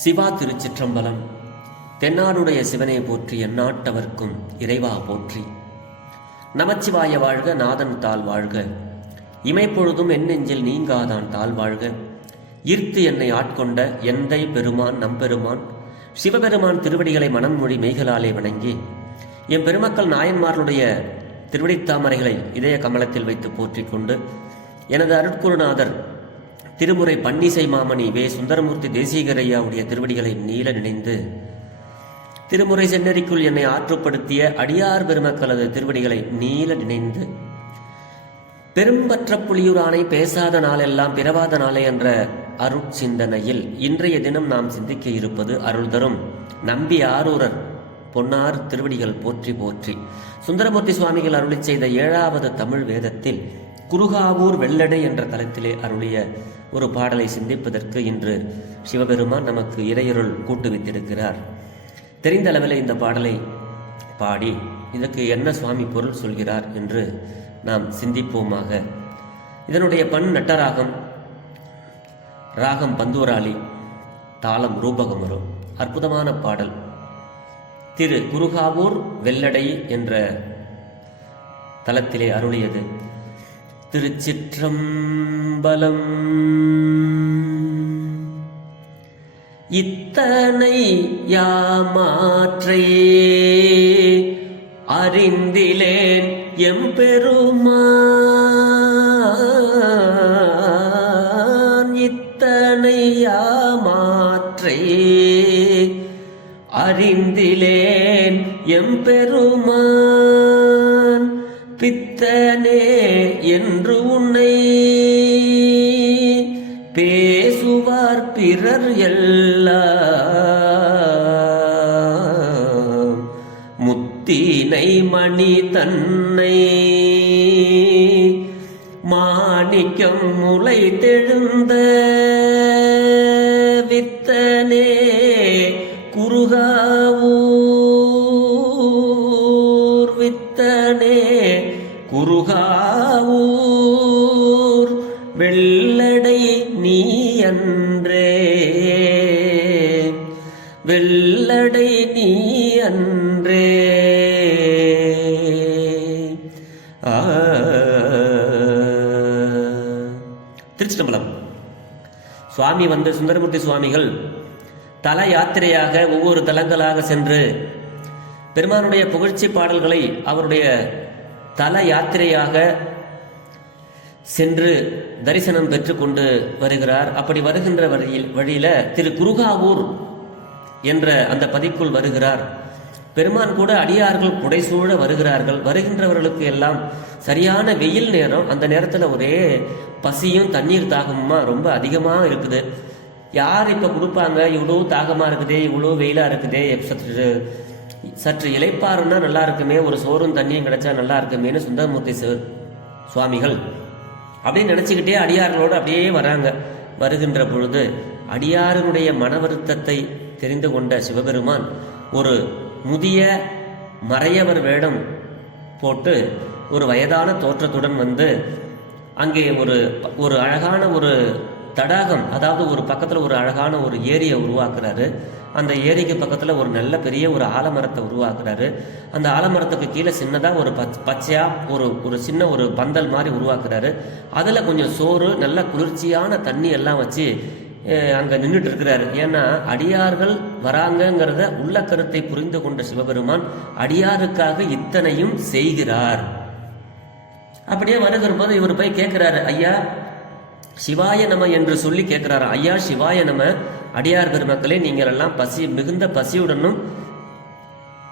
சிவா திருச்சிற்றம்பலம். தென்னாடுடைய சிவனை போற்றி, எந்நாட்டவர்க்கும் இறைவா போற்றி. நமச்சிவாய வாழ்க, நாதன் தாள் வாழ்க. இமைப்பொழுதும் என் நெஞ்சில் நீங்காதான் தாள் வாழ்க. ஈர்த்து என்னை ஆட்கொண்ட எந்தை பெருமான் நம்பெருமான் சிவபெருமான் திருவடிகளை மனம் மொழி மெய்களாலே வணங்கி என் பெருமக்கள் நாயன்மார்களுடைய திருவடித்தாமரைகளை இதய கமலத்தில் வைத்து போற்றிக் கொண்டு எனது அருட்குருநாதர் திருமுறை பன்னிசை மாமணி வே சுந்தரமூர்த்தி தேசிகரையாவுடைய திருவடிகளை நீல நினைந்து திருமுறை சென்னறிக்குள் என்னை ஆற்றுப்படுத்திய அடியார் பெருமக்களது திருவடிகளை நீல நினைந்து பெரும்பற்ற புலியூரானை பேசாத நாளெல்லாம் பிறவாத நாளே என்ற அருட்சிந்தனையில் இன்றைய தினம் நாம் சிந்திக்க இருப்பது அருள் தரும் நம்பி ஆரூரர் பொன்னார் திருவடிகள் போற்றி போற்றி. சுந்தரமூர்த்தி சுவாமிகள் அருளி செய்த 7வது தமிழ் வேதத்தில் குருகாவூர் வெள்ளடை என்ற தலத்திலே அருளிய ஒரு பாடலை சிந்திப்பதற்கு இன்று சிவபெருமான் நமக்கு இறையருள் கூட்டுவித்திருக்கிறார். தெரிந்த அளவில் இந்த பாடலை பாடி இதற்கு என்ன சுவாமி பொருள் சொல்கிறார் என்று நாம் சிந்திப்போமாக. இதனுடைய பண் நட்டராகம், ராகம் பந்தூராளி, தாளம் ரூபகம் வரும். அற்புதமான பாடல். திரு குருகாவூர் வெள்ளடை என்ற தலத்திலே அருளியது. திருச்சிற்றம்பலம். இத்தனை யாமாற்றை அறிந்திலேன் எம்பெருமான். இத்தனை யாமாற்றை அறிந்திலேன் எம்பெருமான். பித்தனே என்று உன்னை பேசுவார் பிறர் எல்லாம். முத்தினை மணி தன்னை மாணிக்கம் முளை தெழுந்த வித்தனே குருகாவூர். வித்தனே குருகாவூர் வெள்ளடை நீ அன்றே. வெள்ளடை நீ அன்றே. திருச்சிற்றம்பலம். சுவாமி சுந்தரமூர்த்தி சுவாமிகள் தல யாத்திரையாக ஒவ்வொரு தலங்களாக சென்று பெருமானுடைய புகழ்ச்சி பாடல்களை அவருடைய தல யாத்திரையாக சென்று தரிசனம் பெற்று கொண்டு வருகிறார். அப்படி வருகின்ற வழியில திரு குருகாவூர் என்ற அந்த பதிக்குள் வருகிறார். பெருமான் கூட அடியார்கள் புடைசூழ வருகிறார்கள். வருகின்றவர்களுக்கு எல்லாம் சரியான வெயில் நேரம். அந்த நேரத்தில் ஒரே பசியும் தண்ணீர் தாகமுமா ரொம்ப அதிகமாக இருக்குது. யார் இப்போ கொடுப்பாங்க? இவ்வளோ தாகமாக இருக்குதே, இவ்வளோ வெயிலாக இருக்குதே, சற்று இளைப்பாறுன்னா நல்லா இருக்குமே, ஒரு சோறும் தண்ணியும் கிடைச்சா நல்லா இருக்குமேனு சுந்தரமூர்த்தி சுவாமிகள் அப்படின்னு நினச்சிக்கிட்டே அடியார்களோடு அப்படியே வராங்க. வருகின்ற பொழுது அடியாரனுடைய மன வருத்தத்தை தெரிந்து கொண்ட சிவபெருமான் ஒரு முதிய மறையவர் வேடம் போட்டு ஒரு வயதான தோற்றத்துடன் வந்து அங்கே ஒரு அழகான ஒரு தடாகம், அதாவது ஒரு பக்கத்தில் ஒரு அழகான ஒரு ஏரியை உருவாக்குறாரு. அந்த ஏரிக்கு பக்கத்தில் ஒரு நல்ல பெரிய ஒரு ஆலமரத்தை உருவாக்குறாரு. அந்த ஆலமரத்துக்கு கீழே சின்னதாக ஒரு பச்சையாக ஒரு சின்ன ஒரு பந்தல் மாதிரி உருவாக்குறாரு. அதில் கொஞ்சம் சோறு, நல்ல குளிர்ச்சியான தண்ணி எல்லாம் வச்சு அங்கே நின்றுட்டு இருக்கிறாரு. ஏன்னா அடியார்கள் வராங்கங்கிறத உள்ள கருத்தை புரிந்து கொண்ட சிவபெருமான் அடியாருக்காக இத்தனையும் செய்கிறார். அப்படியே வருகிற போது இவர் போய் கேட்கிறாரு, ஐயா சிவாய நம என்று சொல்லி கேட்கிறாரு. ஐயா சிவாய நம, அடியார் பெருமக்களே, நீங்கள் எல்லாம் மிகுந்த பசியுடனும்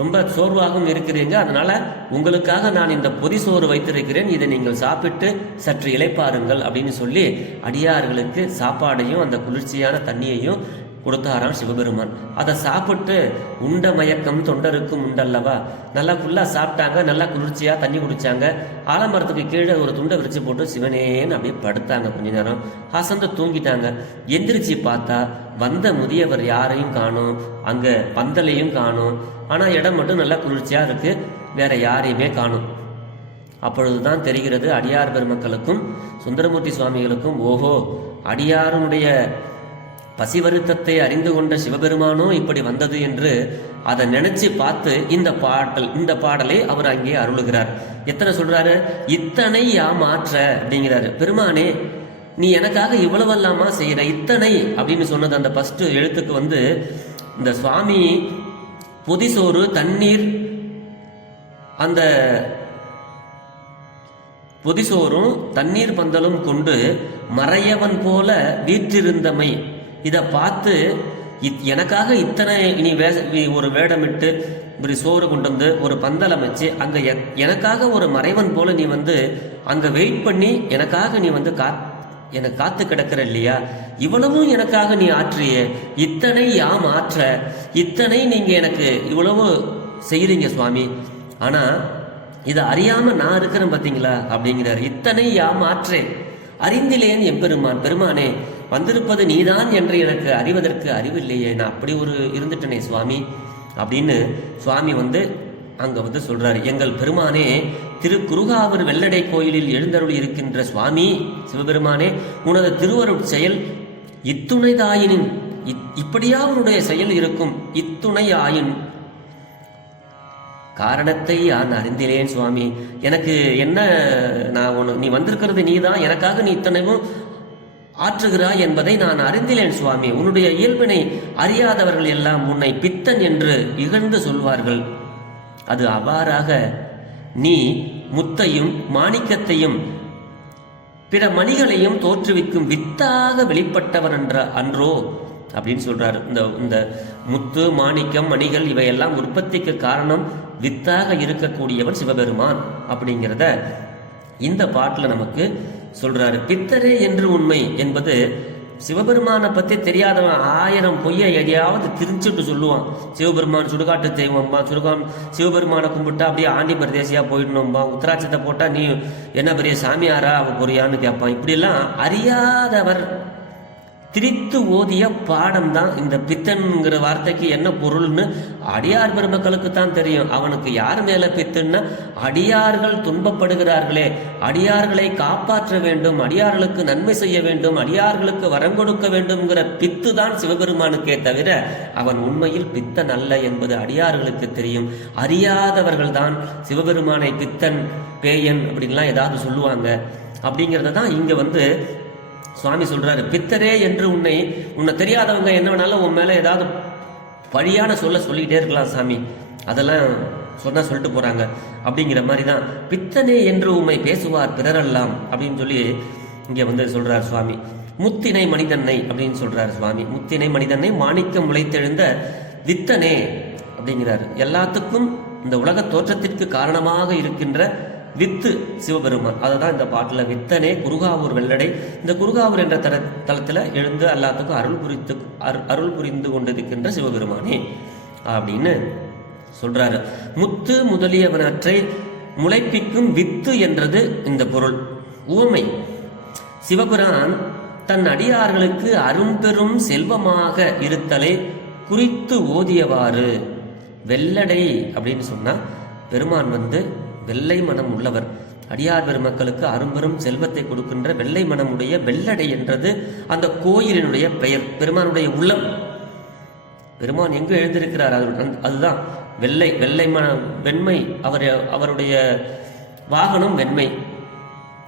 ரொம்ப சோர்வாகவும் இருக்கிறீங்க. அதனால உங்களுக்காக நான் இந்த பொதி சோறு வைத்திருக்கிறேன், இதை நீங்கள் சாப்பிட்டு சற்று இளைப்பாருங்கள் அப்படின்னு சொல்லி அடியார்களுக்கு சாப்பாடையும் அந்த குளிர்ச்சியான தண்ணியையும் கொடுத்தாராம் சிவபெருமான். அதை சாப்பிட்டு உண்ட மயக்கம் தொண்டருக்கும் உண்டல்லவா, நல்லா ஃபுல்லாக சாப்பிட்டாங்க. நல்லா குளிர்ச்சியாக தண்ணி குடித்தாங்க. ஆலமரத்துக்கு கீழே ஒரு துண்டை விரிச்சு போட்டு சிவனேன்னு அப்படியே படுத்தாங்க. கொஞ்ச நேரம் அசந்து தூங்கிட்டாங்க. எந்திரிச்சு பார்த்தா வந்த முதியவர் யாரையும் காணும், அங்கே பந்தலையும் காணும். ஆனால் இடம் மட்டும் நல்லா குளிர்ச்சியாக இருக்குது, வேற யாரையுமே காணும். அப்பொழுதுதான் தெரிகிறது அடியார் பெருமக்களுக்கும் சுந்தரமூர்த்தி சுவாமிகளுக்கும், ஓஹோ அடியாருடைய பசி வருத்தத்தை அறிந்து கொண்ட சிவபெருமானோ இப்படி வந்தது என்று அதை நினைச்சு பார்த்து இந்த பாடலை அவர் அங்கே அருளுகிறார். எத்தனை சொல்றாரு? இத்தனை மாற்ற அப்படிங்கிறாரு. பெருமானே, நீ எனக்காக இவ்வளவெல்லாமா செய்யற? இத்தனை அப்படின்னு சொன்னது அந்த ஃபர்ஸ்ட் எழுத்துக்கு இந்த சுவாமி பொதிசோறு, தண்ணீர், அந்த பொதிசோறும் தண்ணீர் பந்தலும் கொண்டு மறையவன் போல வீற்றிருந்தமை, இதை பார்த்து எனக்காக இத்தனை நீ ஒரு வேடமிட்டு இப்படி சோறு கொண்டு வந்து ஒரு பந்தல் அமைச்சு அங்க எனக்காக ஒரு மறைவன் போல நீ அங்க வெயிட் பண்ணி எனக்காக நீ எனக்கு காத்து கிடக்கிற இல்லையா? இவ்வளவும் எனக்காக நீ ஆற்றிய, இத்தனை ஆற்ற, இத்தனை நீங்க எனக்கு இவ்வளவு செய்யறீங்க சுவாமி. ஆனா இதை அறியாம நான் இருக்கிறேன் பாத்தீங்களா அப்படிங்கிறார். இத்தனை ஆற்றேன் அறிந்திலேன் எம்பெருமான். பெருமானே, வந்திருப்பது நீதான் என்று எனக்கு அறிவதற்கு அறிவில்லையே, நான் அப்படி ஒரு இருந்துட்டனே சுவாமி அப்படின்னு சுவாமி அங்க சொல்றாரு. எங்கள் பெருமானே, திருக்குறுகாவூர் வெள்ளடை கோயிலில் எழுந்தருள் இருக்கின்ற சுவாமி சிவபெருமானே, உனது திருவருட் செயல் இத்துணைதாயினும், இப்படியா உன்னுடைய செயல் இருக்கும்? இத்துணை ஆயின் காரணத்தை நான் அறிந்திலேன் சுவாமி. எனக்கு என்ன, நீ வந்திருக்கிறது நீதான், எனக்காக நீ இத்தனையும் ஆற்றுகிறாய் என்பதை நான் அறிந்திலேன் சுவாமி. உன்னுடைய இயல்பினை அறியாதவர்கள் எல்லாம் உன்னை பித்தன் என்று இகழ்ந்து சொல்வார்கள். அது அவ்வாறாக நீ முத்தையும் மாணிக்கத்தையும் பிற மணிகளையும் தோற்றுவிக்கும் வித்தாக வெளிப்பட்டவர் அன்றோ அப்படின்னு சொல்றாரு. இந்த முத்து, மாணிக்கம், மணிகள் இவையெல்லாம் உற்பத்திக்கு காரணம் வித்தாக இருக்கக்கூடியவன் சிவபெருமான் அப்படிங்கிறத இந்த பாட்டுல நமக்கு சொல்றாரு. பித்தரே என்று உண்மை என்பது சிவபெருமானை பத்தி தெரியாதவன் 1000 பொய்யை எதையாவது திரிச்சுட்டு சொல்லுவான். சிவபெருமான் சுடுகாட்டு தெய்வம்பா, சிவபெருமானை கும்பிட்டா அப்படியே ஆண்டி பிரதேசியா போயிடணும்பா, உத்தராட்சத்தை போட்டா நீ என்ன பெரிய சாமியாரா அவ பொறியான்னு கேட்பான். இப்படிலாம் அறியாதவர் திரித்து ஓதிய பாடம் தான் இந்த பித்தன்கிற வார்த்தைக்கு என்ன பொருள்னு அடியார் பெருமக்களுக்கு தான் தெரியும். அவனுக்கு யார் மேல பித்துன்னா, அடியார்கள் துன்பப்படுகிறார்களே, அடியார்களை காப்பாற்ற வேண்டும், அடியார்களுக்கு நன்மை செய்ய வேண்டும், அடியார்களுக்கு வரம் கொடுக்க வேண்டும்ங்கிற பித்து தான் சிவபெருமானுக்கே தவிர அவன் உண்மையில் பித்தன் அல்ல என்பது அடியார்களுக்கு தெரியும். அறியாதவர்கள் தான் சிவபெருமானை பித்தன், பேயன் அப்படின்லாம் ஏதாவது சொல்லுவாங்க. அப்படிங்கிறத தான் இங்க சுவாமி சொல்றாரு. பித்தரே என்று உன்னை தெரியாதவங்க என்ன வேணாலும் உன் மேல ஏதாவது பழியான சொல்லிக்கிட்டே இருக்கலாம் சாமி, அதெல்லாம் சொன்னா சொல்லிட்டு போறாங்க அப்படிங்கிற மாதிரி தான். பித்தனே என்று உம்மை பேசுவார் பிறரெல்லாம் அப்படின்னு சொல்லி இங்க சொல்றார் சுவாமி. முத்தினை மனிதனை அப்படின்னு சொல்றாரு சுவாமி. முத்தினை மனிதனை மாணிக்கம் முளைத்தெழுந்த வித்தனே அப்படிங்கிறாரு. எல்லாத்துக்கும் இந்த உலக தோற்றத்திற்கு காரணமாக இருக்கின்ற வித்து சிவபெருமான். அதுதான் இந்த பாட்டுல வித்தனே குறுகாவூர் வெள்ளடை. இந்த குறுகாவூர் என்ற தலத்துல எழுந்து எல்லாத்துக்கும் அருள் புரிந்து கொண்டிருக்கின்ற சிவபெருமானே அப்படின்னு சொல்றாரு. முத்து முதலியவனற்றை முளைப்பிக்கும் வித்து என்றது இந்த பொருள். உவமை. சிவபிரான் தன் அடியார்களுக்கு அரும்பெரும் செல்வமாக இருத்தலை குறித்து ஓதியவாறு. வெள்ளடை அப்படின்னு சொன்னா பெருமான் வெள்ளை மனம் உள்ளவர். அடியார் பெருமக்களுக்கு அரும்பெரும் செல்வத்தை கொடுக்கின்ற வெள்ளை மனமுடைய வெள்ளடை என்றது அந்த கோயிலினுடைய பெயர். பெருமானுடைய உள்ளம். பெருமான் எங்கு எழுந்திருக்கிறார் அதுதான் வெள்ளை வெண்மை. அவருடைய வாகனம் வெண்மை,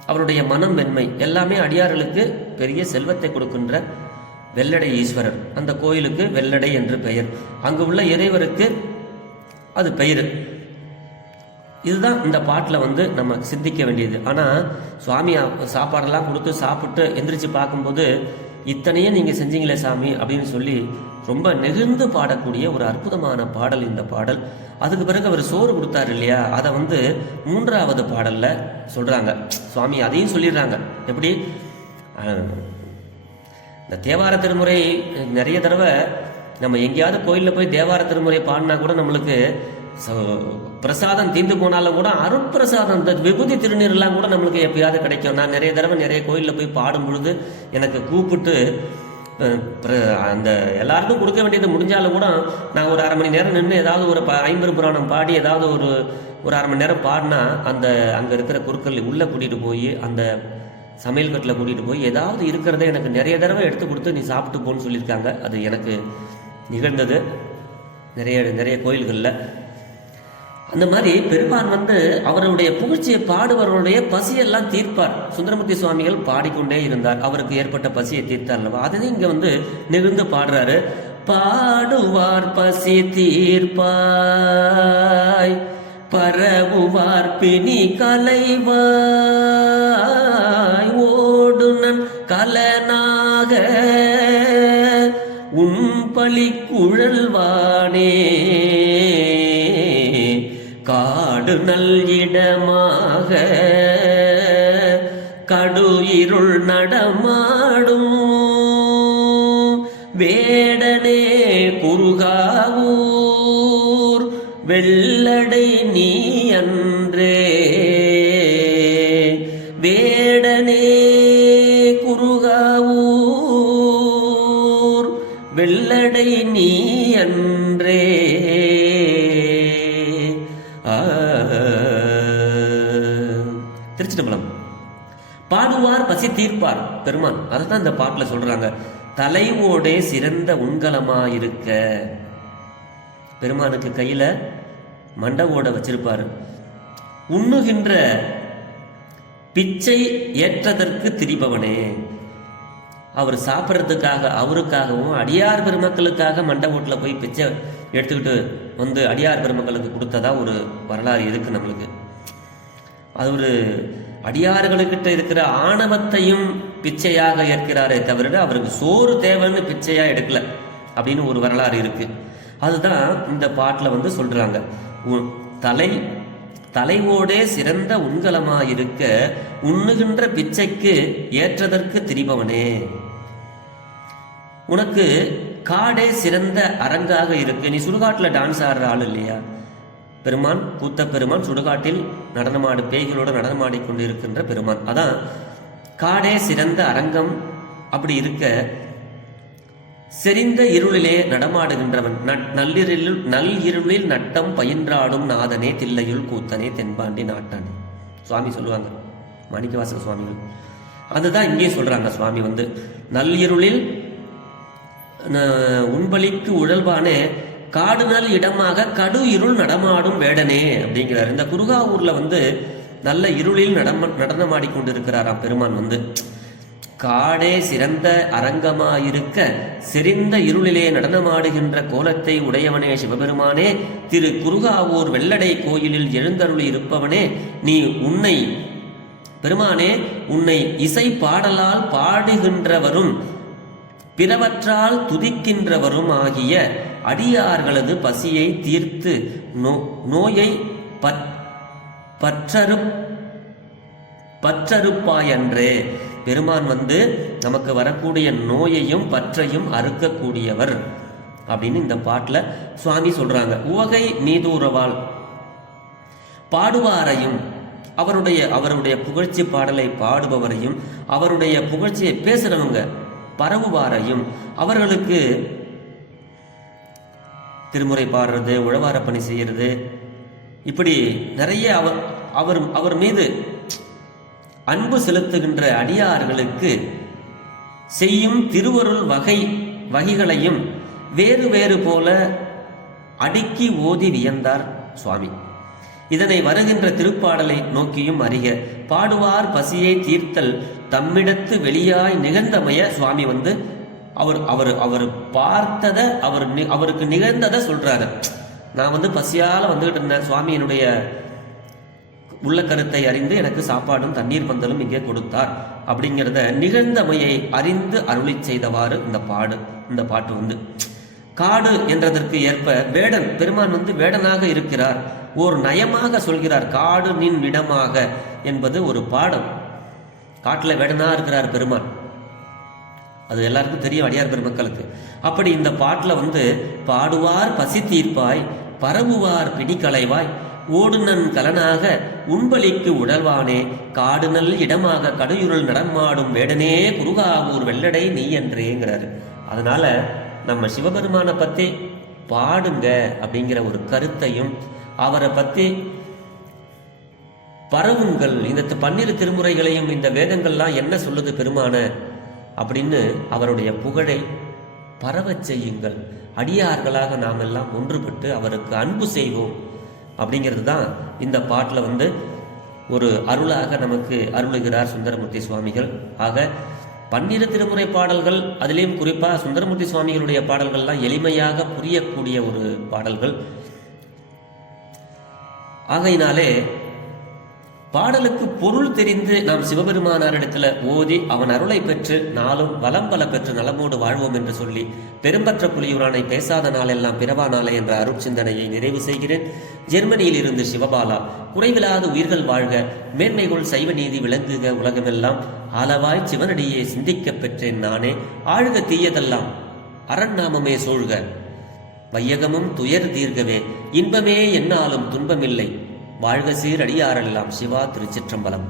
அவருடைய மனம் வெண்மை. எல்லாமே அடியார்களுக்கு பெரிய செல்வத்தை கொடுக்கின்ற வெள்ளடை ஈஸ்வரர். அந்த கோயிலுக்கு வெள்ளடை என்று பெயர். அங்கு உள்ள இறைவருக்கு அது பெயர். இதுதான் இந்த பாட்டில் நம்ம சிந்திக்க வேண்டியது. ஆனால் சுவாமி சாப்பாடெல்லாம் கொடுத்து சாப்பிட்டு எந்திரிச்சு பார்க்கும்போது இத்தனையும் நீங்கள் செஞ்சீங்களே சாமி அப்படின்னு சொல்லி ரொம்ப நெகிழ்ந்து பாடக்கூடிய ஒரு அற்புதமான பாடல் இந்த பாடல். அதுக்கு பிறகு அவர் சோறு கொடுத்தாரு இல்லையா, அதை 3வது பாடல்ல சொல்றாங்க. சுவாமி அதையும் சொல்லிடுறாங்க. எப்படி? இந்த தேவார திருமுறை நிறைய தடவை நம்ம எங்கேயாவது கோயிலில் போய் தேவார திருமுறை பாடினா கூட நம்மளுக்கு பிரசாதம் தீர்ந்து போனாலும் கூட அருட்பிரசாதம், இந்த விபூதி திருநீர்லாம் கூட நம்மளுக்கு எப்பயாவது கிடைக்கும். நான் நிறைய தடவை நிறைய கோயிலில் போய் பாடும் பொழுது எனக்கு கூப்பிட்டு அந்த எல்லாருக்கும் கொடுக்க வேண்டியது முடிஞ்சாலும் கூட நான் ஒரு 1/2 மணி நேரம் நின்று ஏதாவது ஒரு 50 புராணம் பாடி ஏதாவது ஒரு 1/2 மணி நேரம் பாடினா அந்த அங்கே இருக்கிற குருக்கள் உள்ளே கூட்டிகிட்டு போய் அந்த சமையல் கட்டில் கூட்டிகிட்டு போய் ஏதாவது இருக்கிறத எனக்கு நிறைய தடவை எடுத்து கொடுத்து நீ சாப்பிட்டு போன்னு சொல்லியிருக்காங்க. அது எனக்கு நிகழ்ந்தது நிறைய கோயில்களில். அந்த மாதிரி பெருமான் வந்து அவருடைய புகழ்ச்சியை பாடுபவர்களுடைய பசியெல்லாம் தீர்ப்பார். சுந்தரமூர்த்தி சுவாமிகள் பாடிக்கொண்டே இருந்தார், அவருக்கு ஏற்பட்ட பசியை தீர்த்தார் அல்லவா. அதையும் இங்கே வந்து நிகழ்ந்து பாடுறாரு. பாடுவார் பசி தீர்ப்பாய், பரவுவார் பிணி கலைவாய், ஓடுனன் கலனாக உன் பழி குழல்வானே, காடு நல் இடமாக கடு இருள் நடமாடும் வேடனே குருகாவூர் வெள்ளடை நீ அன்றே, வேடனே குருகாவூர் வெள்ளடை நீ அன்றே. திருச்சிதம்பரம். பாடுவார் பசி தீர்ப்பார் பெருமான். அதுதான் இந்த பாட்டுல சொல்றாங்க. தலைவோடே சிறந்த உண்கலமாயிருக்க. பெருமானுக்கு கையில மண்டவோட வச்சிருப்பாரு. உண்ணுகின்ற பிச்சை ஏற்றதற்கு திரிபவனே. அவர் சாப்பிட்றதுக்காக அவருக்காகவும் அடியார் பெருமக்களுக்காக மண்டபோட்டில் போய் பிச்சை எடுத்துக்கிட்டு வந்து அடியார் பெருமக்களுக்கு கொடுத்ததா ஒரு வரலாறு இருக்கு நம்மளுக்கு. அது ஒரு அடியார்களுக்கிட்ட இருக்கிற ஆணவத்தையும் பிச்சையாக ஏற்கிறாரே தவிர அவருக்கு சோறு தேவைன்னு பிச்சையா எடுக்கல அப்படின்னு ஒரு வரலாறு இருக்கு. அதுதான் இந்த பாட்டில் வந்து சொல்றாங்க. தலைவோடே சிறந்த உண்கலமாயிருக்க உண்ணுகின்ற பிச்சைக்கு ஏற்றதற்கு திரிபவனே. உனக்கு காடே சிறந்த அரங்காக இருக்கு. நீ சுடுகாட்டில் டான்ஸ் ஆடுற ஆள் இல்லையா? பெருமான் கூத்த பெருமான் சுடுகாட்டில் நடனமாடு பேய்களோடு நடனமாடிக்கொண்டு இருக்கின்ற பெருமான். அதான் காடே சிறந்த அரங்கம். அப்படி இருக்க செறிந்த இருளிலே நடமாடுகின்றவன் நல்இருளில் நட்டம் பயின்றாடும் நாதனே தில்லையுள் கூத்தனே தென்பாண்டி நாட்டானே. சுவாமி சொல்லுவாங்க, மாணிக்கவாசக சுவாமிகள். அதுதான் இங்கே சொல்றாங்க. சுவாமி வந்து நல்லிருளில் உண்பலிக்கு உழல்வானே காடு நல் இடமாக கடு இருள் நடமாடும் வேடனே அப்படிங்கிறார். இந்த குருகாவூர்ல வந்து நல்ல இருளில் நடனமாடிக்கொண்டிருக்கிறாராம் பெருமான். வந்து காடே சிறந்த அரங்கமாயிருக்க செறிந்த இருளிலே நடனமாடுகின்ற கோலத்தை உடையவனே சிவபெருமானே, திரு குருகாவூர் வெள்ளடை கோயிலில் எழுந்தருளி இருப்பவனே, நீ உன்னை பெருமானே உன்னை இசை பாடலால் பாடுகின்றவரும் பிறவற்றால் துதிக்கின்றவரும் ஆகிய அடியார்களது பசியை தீர்த்து நோயை பற்றறுப்பாயன்றே. பெருமான் வந்து நமக்கு வரக்கூடிய நோயையும் பற்றையும் அறுக்கக்கூடியவர் அப்படின்னு இந்த பாட்டில் சுவாமி சொல்றாங்க. உவகை மீதூரவாள் பாடுவாரையும் அவருடைய புகழ்ச்சி பாடலை பாடுபவரையும் அவருடைய புகழ்ச்சியை பேசுறவங்க பரவுவாரையும் அவர்களுக்கு திருமுறை பாடுறது, உழவார பணி செய்யறது, இப்படி நிறைய அவர் மீது அன்பு செலுத்துகின்ற அடியார்களுக்கு செய்யும் திருவருள் வகைகளையும் வேறு வேறு போல அடுக்கி ஓதி வியந்தார் சுவாமி. இதனை வருகின்ற திருப்பாடலை நோக்கியும் அறிக. பாடுவார் பசியை தீர்த்தல் தம்மிடத்து வெளியாய் நிகழ்ந்தமைய. சுவாமி வந்து அவர் பார்த்ததை அவருக்கு நிகழ்ந்ததை சொல்றாரு. நான் வந்து பசியால வந்துகிட்டு இருந்தேன், சுவாமி என்னுடைய உள்ள கருத்தை அறிந்து எனக்கு சாப்பாடும் தண்ணீர் பந்தலும் இங்கே கொடுத்தார் அப்படிங்கிறத நிகழ்ந்தமையை அறிந்து அருளி செய்தவாறு இந்த பாட்டு வந்து காடு என்றதற்கு ஏற்ப வேடன் பெருமான் வந்து வேடனாக இருக்கிறார். ஓர் நயமாக சொல்கிறார், காடு நின் இடமாக என்பது ஒரு பாடம். காட்டில் வேடனா இருக்கிறார் பெருமான், அது எல்லாருக்கும் தெரியும் அடியார் பெருமக்களுக்கு. அப்படி இந்த பாட்டில் வந்து பாடுவார் பசி தீர்ப்பாய், பரவுவார் பிடிக்கலைவாய், ஓடுனன் கலனாக உண்பலிக்கு உடல்வானே, காடுநல் இடமாக கடுயுருள் நடமாடும் வேடனே குருகாவூர் வெள்ளடை நீ என்றேங்கிறாரு. அதனால நம்ம சிவபெருமானை பற்றி பாடுங்க அப்படிங்கிற ஒரு கருத்தையும் அவரை பற்றி பரவுங்கள், இந்த 12 திருமுறைகளையும் இந்த வேதங்கள்லாம் என்ன சொல்லுது பெருமான அப்படின்னு அவருடைய புகழை பரவச் செய்யுங்கள். அடியார்களாக நாம் எல்லாம் ஒன்றுபட்டு அவருக்கு அன்பு செய்வோம் அப்படிங்கிறது தான் இந்த பாட்டில் ஒரு அருளாக நமக்கு அருளுகிறார் சுந்தரமூர்த்தி சுவாமிகள். ஆக 12 திருமுறை பாடல்கள், அதிலேயும் குறிப்பாக சுந்தரமூர்த்தி சுவாமிகளுடைய பாடல்கள்லாம் எளிமையாக புரியக்கூடிய ஒரு பாடல்கள். ஆகையினாலே பாடலுக்கு பொருள் தெரிந்து நாம் சிவபெருமானாரிடத்துல ஓதி அவன் அருளை பெற்று நாளும் வளம் பல பெற்று நலமோடு வாழ்வோம் என்று சொல்லி பெரும்பற்ற புலியூரானை பேசாத நாளெல்லாம் பிறவா நாளே என்ற அருட்சிந்தனையை நிறைவு செய்கிறேன். ஜெர்மனியில் இருந்து சிவபாலா. குறைவில்லாத உயிர்கள் வாழ்க, மேன்மைகள் சைவ நீதி விளங்குக உலகமெல்லாம், ஆலவாய் சிவனடியே சிந்திக்க பெற்றேன் நானே, ஆழ்க தீயதெல்லாம் அரண்நாமமே சூழ்க, வையகமும் துயர் தீர்கவே, இன்பமே என்னாலும் துன்பமில்லை, வாழ்க சீர் அடியாரெல்லாம். சிவா. திருச்சிற்றம்பலம்.